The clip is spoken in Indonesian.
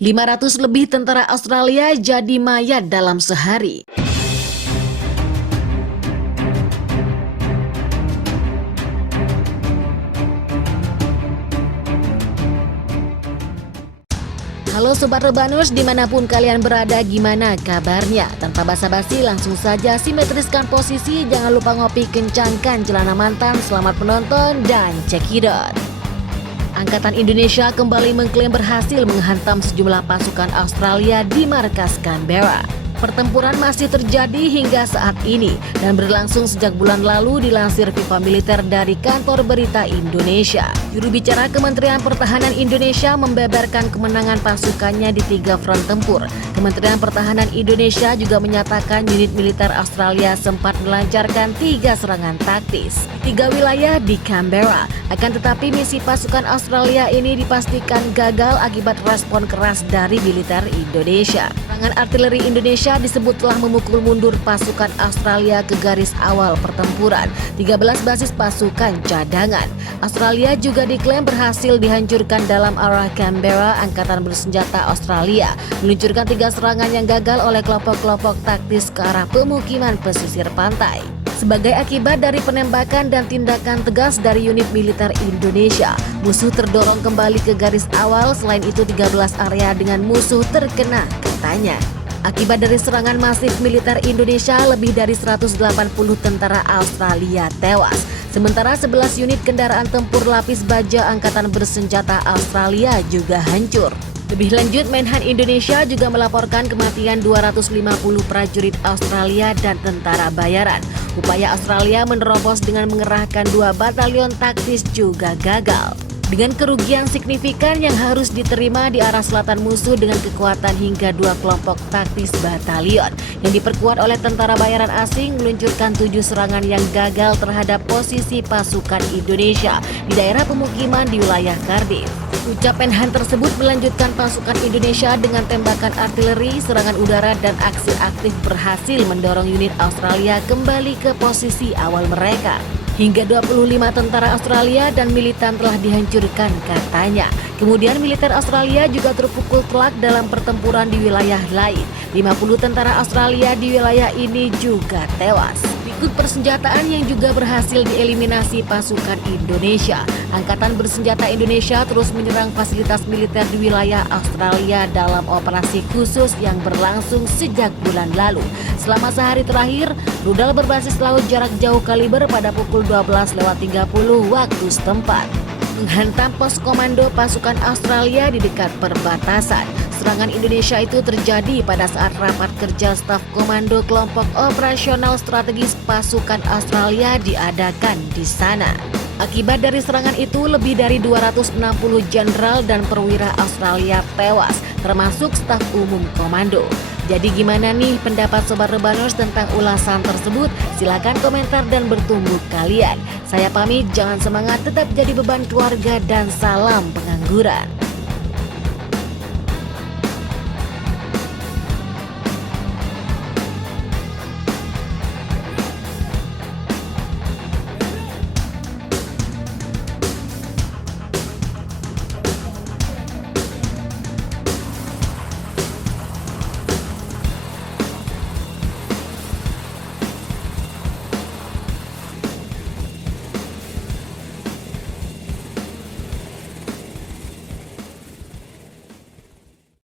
500 lebih tentara Australia jadi mayat dalam sehari. Halo Sobat Rebanus, dimanapun kalian berada, gimana kabarnya? Tanpa basa-basi langsung saja simetriskan posisi, jangan lupa ngopi, kencangkan celana mantan, selamat menonton dan cekidot. Angkatan Indonesia kembali mengklaim berhasil menghantam sejumlah pasukan Australia di markas Canberra. Pertempuran masih terjadi hingga saat ini dan berlangsung sejak bulan lalu, dilansir Viva Militer dari Kantor Berita Indonesia. Juru bicara Kementerian Pertahanan Indonesia membeberkan kemenangan pasukannya di 3 front tempur. Kementerian Pertahanan Indonesia juga menyatakan unit militer Australia sempat melancarkan 3 serangan taktis di 3 wilayah di Canberra. Akan tetapi misi pasukan Australia ini dipastikan gagal akibat respon keras dari militer Indonesia. Serangan artileri Indonesia disebut telah memukul mundur pasukan Australia ke garis awal pertempuran 13 basis pasukan cadangan. Australia juga diklaim berhasil dihancurkan dalam arah Canberra. Angkatan bersenjata Australia meluncurkan 3 serangan yang gagal oleh kelompok-kelompok taktis ke arah pemukiman pesisir pantai. Sebagai akibat dari penembakan dan tindakan tegas dari unit militer Indonesia, musuh terdorong kembali ke garis awal. Selain itu 13 area dengan musuh terkena katanya. Akibat dari serangan masif militer Indonesia, lebih dari 180 tentara Australia tewas. Sementara 11 unit kendaraan tempur lapis baja Angkatan Bersenjata Australia juga hancur. Lebih lanjut, Menhan Indonesia juga melaporkan kematian 250 prajurit Australia dan tentara bayaran. Upaya Australia menerobos dengan mengerahkan 2 batalion taktis juga gagal. Dengan kerugian signifikan yang harus diterima di arah selatan musuh dengan kekuatan hingga 2 kelompok taktis batalion yang diperkuat oleh tentara bayaran asing meluncurkan 7 serangan yang gagal terhadap posisi pasukan Indonesia di daerah pemukiman di wilayah Cardiff. Ucap Menhan tersebut melanjutkan pasukan Indonesia dengan tembakan artileri, serangan udara dan aksi aktif berhasil mendorong unit Australia kembali ke posisi awal mereka. Hingga 25 tentara Australia dan militan telah dihancurkan katanya. Kemudian militer Australia juga terpukul telak dalam pertempuran di wilayah lain. 50 tentara Australia di wilayah ini juga tewas. Berikut persenjataan yang juga berhasil dieliminasi pasukan Indonesia. Angkatan Bersenjata Indonesia terus menyerang fasilitas militer di wilayah Australia dalam operasi khusus yang berlangsung sejak bulan lalu. Selama sehari terakhir, rudal berbasis laut jarak jauh kaliber pada pukul 12.30 waktu setempat menghantam pos komando pasukan Australia di dekat perbatasan. Serangan Indonesia itu terjadi pada saat rapat kerja staf komando kelompok operasional strategis pasukan Australia diadakan di sana. Akibat dari serangan itu, lebih dari 260 jenderal dan perwira Australia tewas, termasuk staf umum komando. Jadi gimana nih pendapat Sobat Rebanus tentang ulasan tersebut? Silakan komentar dan bertumbuh kalian. Saya pamit, jangan semangat, tetap jadi beban keluarga dan salam pengangguran.